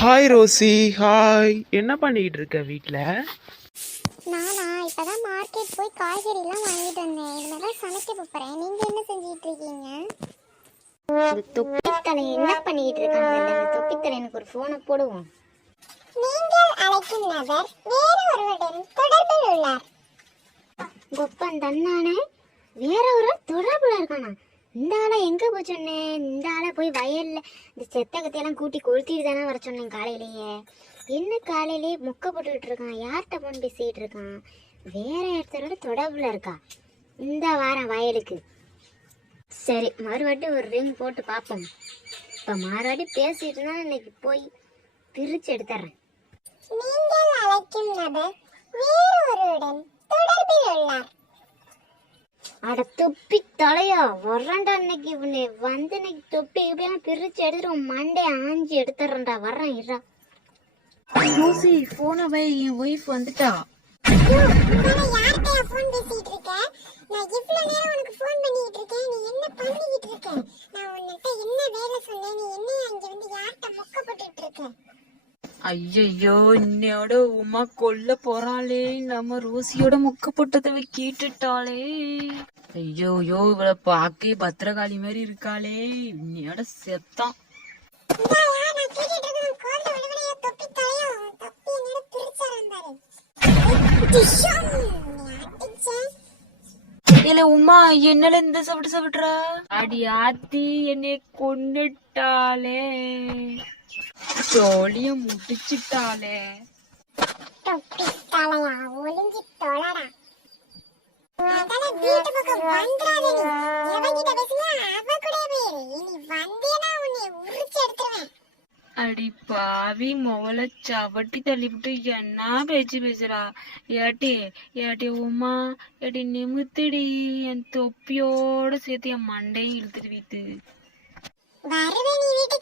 Hi Rousey, hi. என்ன பண்ணிட்டு இருக்க வீட்ல? நானா இப்பதான் மார்க்கெட் போய் காய்கறி எல்லாம் வாங்கிட்டு வந்தேன். இதெல்லாம் சமைக்க போறேன். நீங்க என்ன செஞ்சிட்டு இருக்கீங்க? இந்த தொப்பித்தலை என்ன பண்ணிட்டு இருக்காங்க? இந்த தொப்பித்தலை எனக்கு ஒரு போனை போடுவோம். நீங்கள் அழைக்கும் நபர் வேறு ஒருவருடன் தொடர்பில் உள்ளார். கொப்பன் தன்னானே வேற ஒரு தொடர்புல இருக்கானா? இந்த ஆளை எங்க போய் சொன்னேன்? இந்த ஆளை போய் வயல்ல இந்த செத்த கத்தையெல்லாம் கூட்டி கொளுத்திட்டு தானே வர சொன்னேன் காலையிலேயே. என்ன காலையிலேயே மொக்க போட்டுக்கிட்டு இருக்கான்? யார்கிட்ட போன் பேசிட்டு இருக்கான்? வேற இடத்தோட தொடர்புல இருக்கா? இந்த வாரம் வயலுக்கு. சரி, மறுவாட்டி ஒரு ரிங் போட்டு பார்ப்போம். இப்போ மறுவாட்டி பேசிட்டு தான் இன்னைக்கு போய் பிரிச்சு எடுத்துறேன். நீங்கள் அழைக்கும் நபர் வேறு ஒருவருடன் தொடர்பில் உள்ளார். அட தொப்பி தலையா வர்றேன்டா இன்னைக்கு. வந்து இன்னைக்கு தொப்பி எப்படியெல்லாம் பிரிச்சு எடுத்துட்டு மண்டையை ஆஞ்சி எடுத்துறேன்டா. வர்றேன் இருடா. ரோசி, போன வை, என் ஒய்ஃப் வந்துட்டா. யார்கிட்ட போன் பேசிட்டு இருக்க? நான் இவ்வளவு நேரம் உனக்கு போன் பண்ணிட்டு இருக்கேன். நீ என்ன பண்ணிக்கிட்டு இருக்க? நான் உன்கிட்ட என்ன வேலை சொன்னேன்? நீ என்ன அங்க வந்து யார்கிட்ட மொக்க போட்டுட்டு இருக்க? ஐயோ, இன்னையோட உமா கொல்ல போறாளே. நம்ம ரோசியோட முக்க போட்டதை கேட்டுட்டாளே. ஐயோ, இவளை பாக்கே பத்திரகாளி மாதிரி இருக்காளே. இன்னையோட செத்தான். இல்ல உமா, என்னால இந்த சாப்பிடுறா? அடி ஆத்தி, என்னை கொன்னுட்டாளே. சோழிய முடிச்சிட்டாளே. ஒளிஞ்சி தொலைடா. வீட்டு பக்கம் வந்துடாதே. நீ எவகிட்ட பேசுனா அவ கூட போயிரு. இனி வந்தேனா உன்னை உரிச்சு எடுத்துருவேன். அடி பாவி, மொவல சவட்டி தள்ளிவிட்டு என்ன பேச்சு பேசுறா? ஏட்டி உமா, ஏட்டி நிமித்துடி. என் தொப்பியோட சேர்த்து என் மண்டையும் இழுத்துட்டு வீட்டு வருவேன். நீ வீட்டு